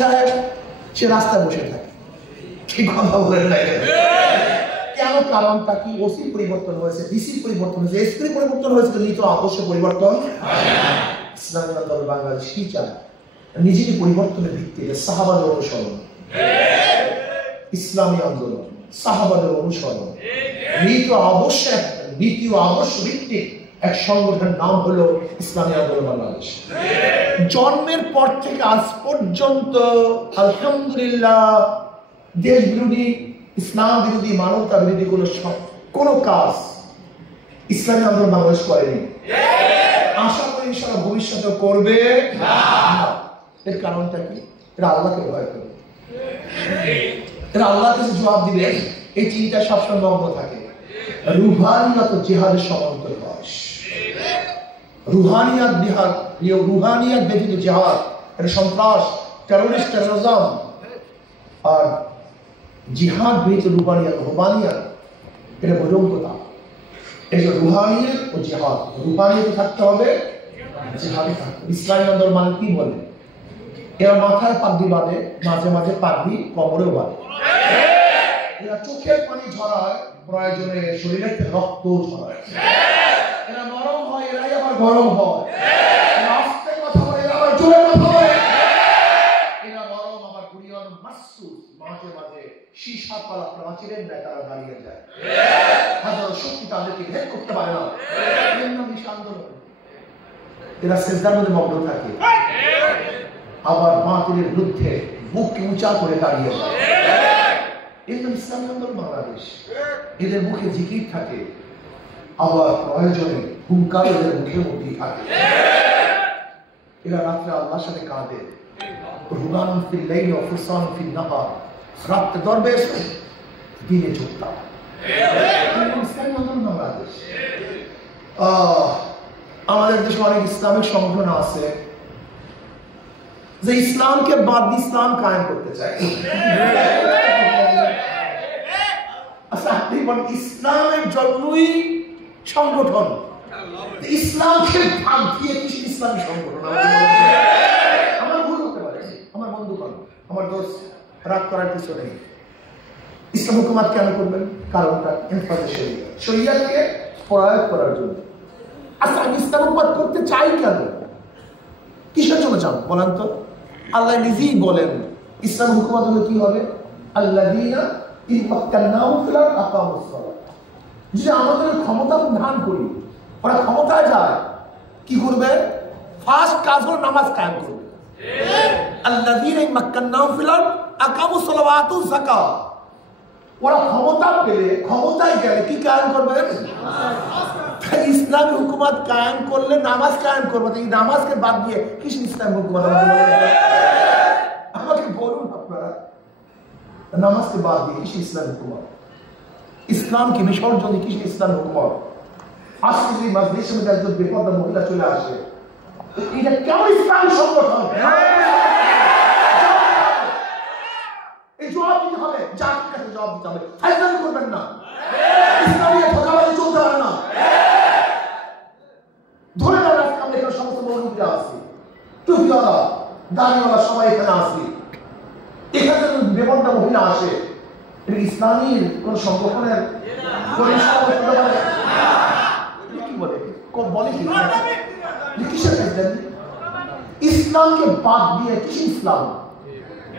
সাহেব সে রাস্তায় বসে থাকে, ঠিক কথা বলেন না কেন? কারণটা কি? ওসি পরিবর্তন হয়েছে, ডিসি পরিবর্তন হয়েছে, এসপি পরিবর্তন হয়েছে, কিন্তু নীতি আদর্শ পরিবর্তন। ইসলামী আন্দোলন বাংলাদেশ কি চায়? নিজেকে পরিবর্তনের ভিত্তিতে সাহাবাদের অনুসরণ, ইসলামী আন্দোলন সাহাবাদের অনুসরণ, নীতি ও আদর্শ ভিত্তিক এক সংগঠনের নাম হলো ইসলামী আন্দোলন বাংলাদেশ। জন্মের পর থেকে আজ পর্যন্ত আলহামদুলিল্লাহ দেশ বিরোধী, ইসলাম বিরোধী, মানবতা বিরোধী কোনো কাজ ইসলামী আন্দোলন বাংলাদেশ করেনি। আশা করি ইনশাআল্লাহ ভবিষ্যতে করবে না। এর কারণটা কি? এরা আল্লাহকে ভয় করে, এরা আল্লাহর কাছে জবাব দিবে, এই চিন্তা সবসময় মগ্ন থাকে। রুহানিয়াত ও জিহাদের সমান্তর বয়স, রুহানিয়াত ব্যতীত জিহাদ এটা সন্ত্রাস, টেরোরিস্ট, টেরোরিজম। আর জিহাদ ব্যতীত রুহানিয়াত এটা ভয়ঙ্করতা। এই যে রুহানিয়াত ও জিহাদ, রুহানিয়াত থাকতে হবে, জিহাদে থাকতে। ইসলামী আন্দোলন মানে কি বলে? এরা মাথায় পাগড়ি বাঁধে, মাঝে মাঝে পাগড়ি কোমরেও বাঁধে। এরা চোখের পানি ঝরায়, প্রয়োজনে শরীরের রক্ত ঝরায়। এরা নরম হয়, এরাই আবার গরম হয়। এরা আস্তে কথা বলে, এরা আবার জোরে কথা বলে। এরা নরম আবার কুরিয়ান মাসুস, মাঝে মাঝে সীসা পালা প্রাচীরের ন্যায় তারা দাঁড়িয়ে যায়। হাজারো শক্তি তাদেরকে ভেদ করতে পারে না। আন্দোলন এরা সেজদার মধ্যে মগ্ন থাকে, আবার বাতিলের বিরুদ্ধে বুককে উঁচা করে দাঁড়িয়ে যায়। ইসলামী আন্দোলন বাংলাদেশ, এদের মুখে জিকির থাকে, আবার প্রয়োজনে হুঙ্কার এদের মুখের মধ্যেই থাকে। এরা রাত্রে আল্লাহর সাথে কাঁদে, রুগান ফিল লাইল ওয়া ফুরসান ফিল নাহার, রাতে দরবেশ, দিনে যোদ্ধা। ইসলামী আন্দোলন বাংলাদেশ। আমাদের দেশে অনেক ইসলামিক সংগঠন আছে যে ইসলামকে বাদ দিয়ে ইসলাম কায়েম করতে চায়। আচ্ছা, আপনি বলেন ইসলামের জন্যই সংগঠন, ইসলামকে ভাগ দিয়ে কি ইসলামী সংগঠন? আমার ভুল হতে পারে, আমার বন্ধুগণ, আমার দোস্ত, রাগ করার কিছু নেই। ইসলাম হুকুমাত কেন করবেন? কারণটা শরিয়াতকে প্রয়োগ করার জন্য। আচ্ছা, আমি ইসলাম হুকুমাত করতে চাই কেন? কিসের জন্য চান বলেন তো? আল্লাহ নিজেই বলেন ইসলাম হুকুমাত হলে কি হবে? আল্লাযীনা ইন মাক্কান্নাহুম ফিল আরদি আকামুস সালাত। যদি আমাদের ক্ষমতা দান করি, ওরা ক্ষমতায় যায়, কি করবে? ফার্স্ট কাজ হলো নামাজ কায়েম করবে। আল্লাযীনা ইন মাক্কান্নাহুম ফিল আরদি আকামুস সালাওয়াত ওয়াজ যাকাত। ওরা ক্ষমতা পেলে, ক্ষমতায় গেলে কি কায়েম করবে? ইসলামী হুকুমত কায়েম করলে নামাজ কায়েম করবে। এই নামাজকে বাদ দিয়ে কিস ইসলামী হুকুমত? আমাকে বলুন আপনারা, নামাজকে বাদ দিয়ে কিস ইসলামী হুকুমত? ইসলামকে বিসর্জন দিয়ে কিস ইসলামী হুকুমত? আজকে যদি মাজলিসের মধ্যে একজন বেপরদা মহিলা চলে আসে, এটা কেমন ইসলামী সংগঠন? এই জবাব দিতে হবে, জাতির কাছে জবাব দিতে হবে। ফাইজলামি করবেন না, ইসলামী ধোঁকাবাজি চলতে পারে না। ধরে নেন আজকে আমরা এখানে সমস্ত মৌলবীরা আছি, টুপিওয়ালা, দাড়িওয়ালা, সবাই এখানে আছি। এখানে বেপরদা মহিলা আসে, এটা ইসলামীর কোন সংগঠনের কি বলে? বলে কি কিসের ফাইজলামি? ইসলামকে বাদ দিয়ে কিসের ইসলাম?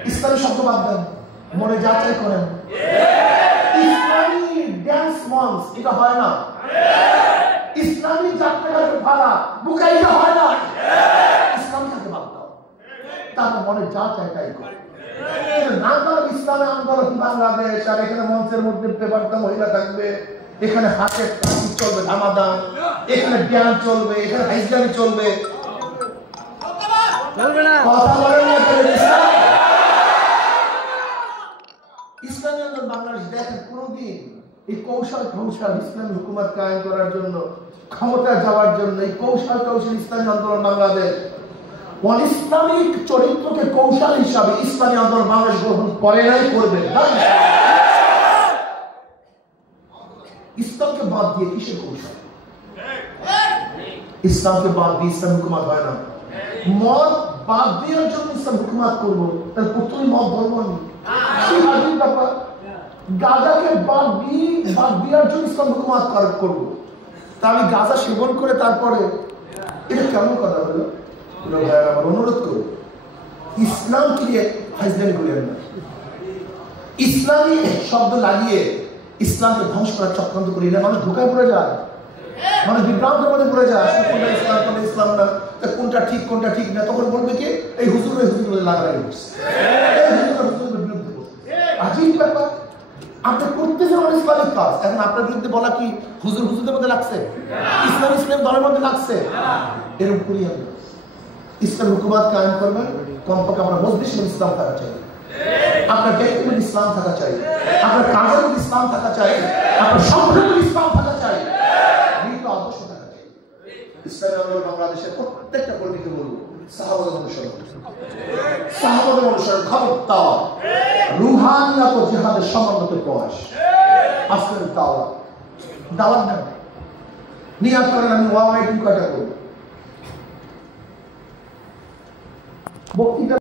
ইসলামী শব্দ বাদ দেন, মনে যাচাই করেন। ইসলামী ড্যান্স মঞ্চ এটা হয় না, ইসলামী যাত্রাঘাটের ভাড়া বুকাইটা হয় না। ইসলাম থেকে বাদ দাও, তার মনে যা চাই তাই করে। না কারণ ইসলামী আন্দোলন বাংলাদেশ, আর এখানে মঞ্চের মধ্যে বেপরদা মহিলা থাকবে, এখানে হাতের চলবে ধামাদাম, এখানে জ্ঞান চলবে, এখানে হাইজলামি চলবে, কথা বলেন না। ইসলামী আন্দোলন বাংলাদেশ দেখেন কোনদিন এই কৌশল ইসলামী হুকুমত কায়েম করার জন্য, ক্ষমতা যাওয়ার জন্য এই কৌশল ইসলামী আন্দোলন বাংলাদেশ ইসলামিক চরিত্রকে কৌশল হিসাবে ইসলামী আন্দোলন বাংলাদেশ গ্রহণ করে নাই, করবে না। ইসলামকে বাদ দিয়ে কিসের কৌশল? ইসলামকে বাদ দিয়ে ইসলাম হুকুমত হয় না। মদ বাদ দেওয়ার জন্য ইসলাম হুকুমাত করবো, তাহলে প্রথমে মত ধর্ম আমি কি হাজির ব্যাপার। গাঁজাকে বাদ দেওয়ার জন্য ইসলাম হুকুমাত করবো, তা আমি গাঁজা সেবন করে তারপরে, এটা কেমন কথা হলো? আমার অনুরোধ করবো, ইসলামকে নিয়ে ফাইজলামি করেন না। ইসলামী শব্দ লাগিয়ে ইসলামকে ধ্বংস করার চক্রান্ত করি না, মানুষ ধোকায় পড়ে যায়, মানুষ বিভ্রান্তের মধ্যে পড়ে যায়। কোনটা ইসলাম কোনটা ইসলাম না, কোনটা ঠিক কোনটা ঠিক না, তখন বলবে কি এই হুজুর লাগালাই করছে, বিরুদ্ধে আজীব ব্যাপার। আপনি করতেছেন আমার ইসলামিক কাজ, এখন আপনার বিরুদ্ধে বলা কি হুজুরদের মধ্যে লাগছে? ইসলাম দলের মধ্যে লাগছে? এরকম করি আমরা। ইসলাম হুকুমাত কায়েম করবেন, কমপক্ষে আপনার মজলিসে ইসলাম থাকা চাই, আপনার ব্যক্তিগত ইসলাম থাকা চাই, আপনার কাজের মধ্যে ইসলাম থাকা চাই, আপনার সম্পর্কের ইসলাম থাকা চাই, মৃত আদর্শ থাকা চাই। ইসলামী আন্দোলন বাংলাদেশের প্রত্যেকটা কর্মীকে বলবো, সাহাবাদের অনুসরণ খবরদার, রুহানিয়াত ও জিহাদের সমন্বিত প্রয়াস। আজকের দাওয়াত নেন, নিয়াত করেন আমি ওয়াইটিং কয়টা করবো, বক্তৃতা